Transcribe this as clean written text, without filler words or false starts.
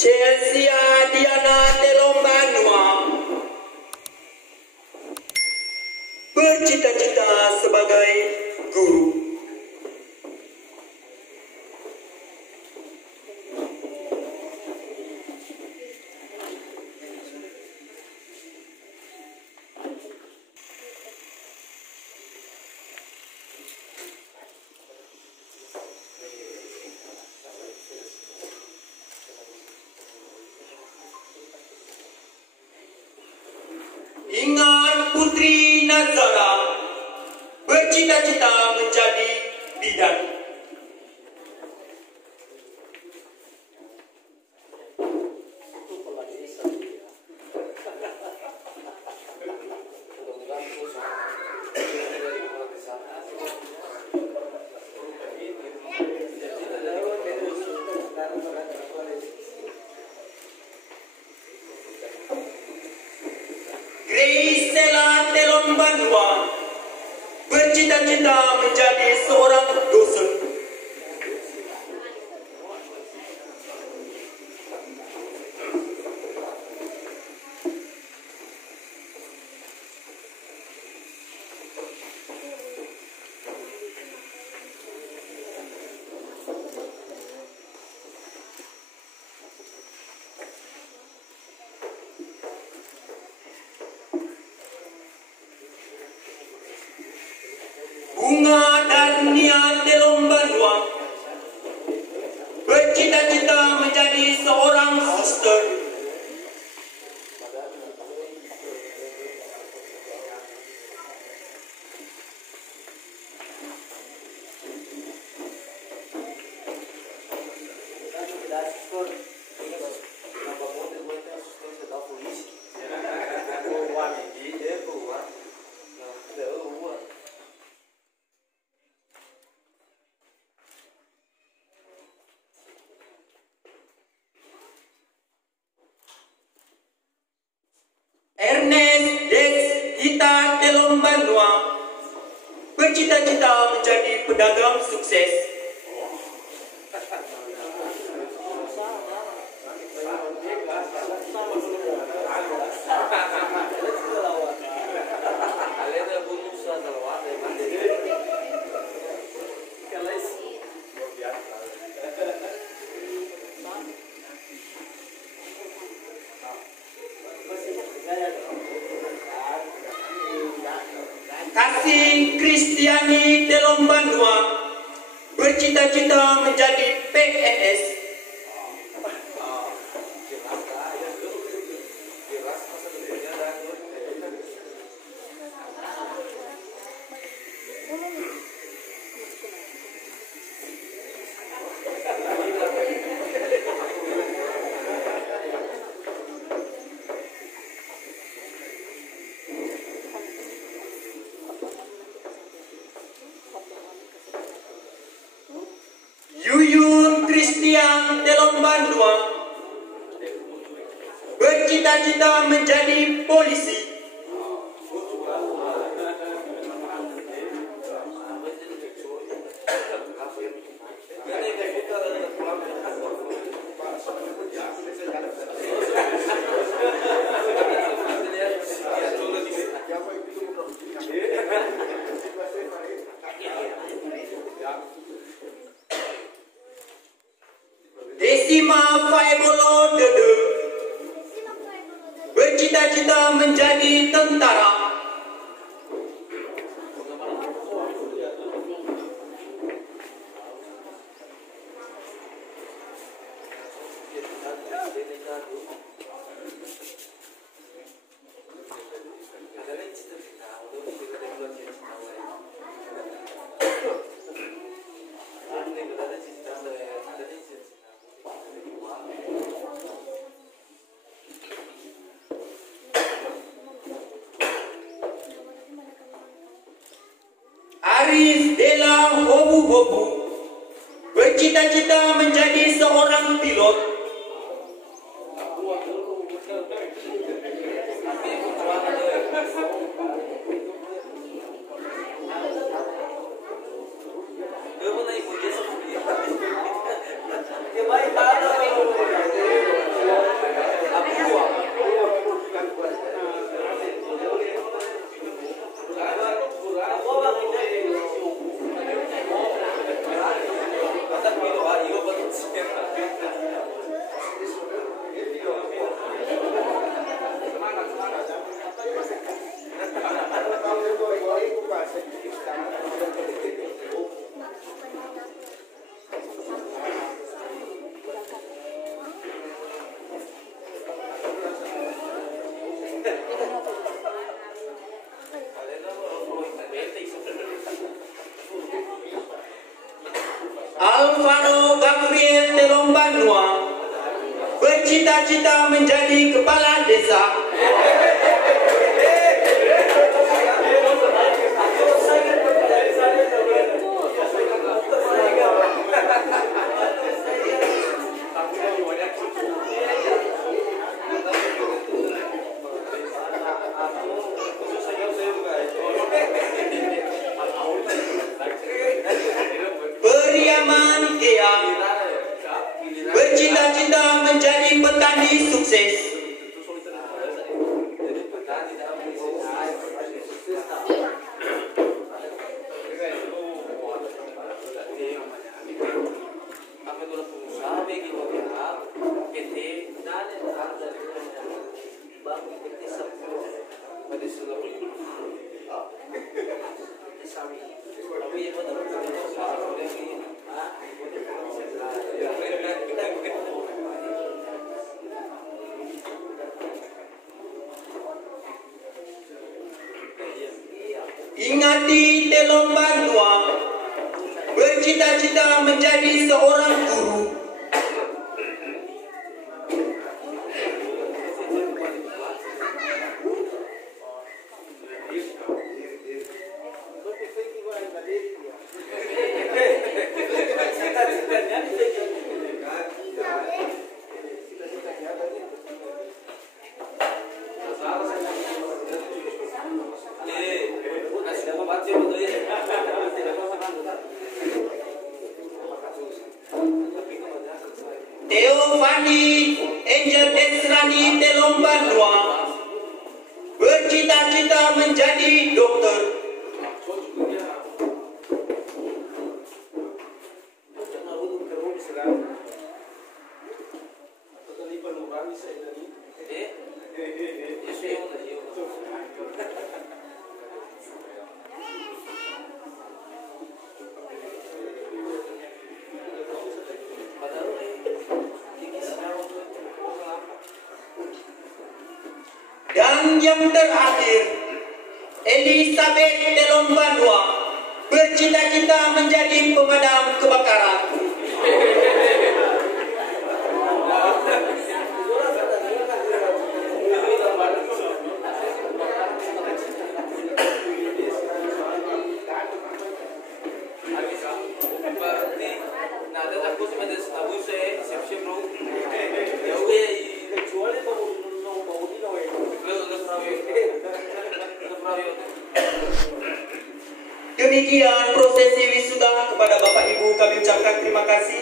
Chelsea Diana Telombanua bercita-cita sebagai guru. Ingat Putri Nazara bercita-cita menjadi bidan. Grace Stella Telombanua bercita-cita menjadi seorang dosen. Bunga Darnia Telombanua bercita-cita menjadi seorang suster. Ernest Dex Hita Telombanua bercita-cita menjadi pedagang sukses. Kasih Kristiani Telombanua bercita-cita menjadi PNS. Yuyun Christian Telombanua bercita-cita menjadi polisi. Desima Faibolo Dede bercita-cita menjadi tentara. Aris Dela Hobu-Hobu bercita-cita menjadi seorang pilot. Que vai dar, Banua bercita-cita menjadi kepala desa. Periaman Kea bercita-cita menjadi petani sukses. Ingati Telong Banua bercita-cita menjadi seorang guru. Teofani Angel Desrani Telong Banua bercita-cita menjadi dokter. Dan yang terakhir, Elizabeth Telong Banua bercita-cita menjadi pemadam kebakaran. Demikian prosesi wisuda. Kepada Bapak Ibu kami ucapkan terima kasih.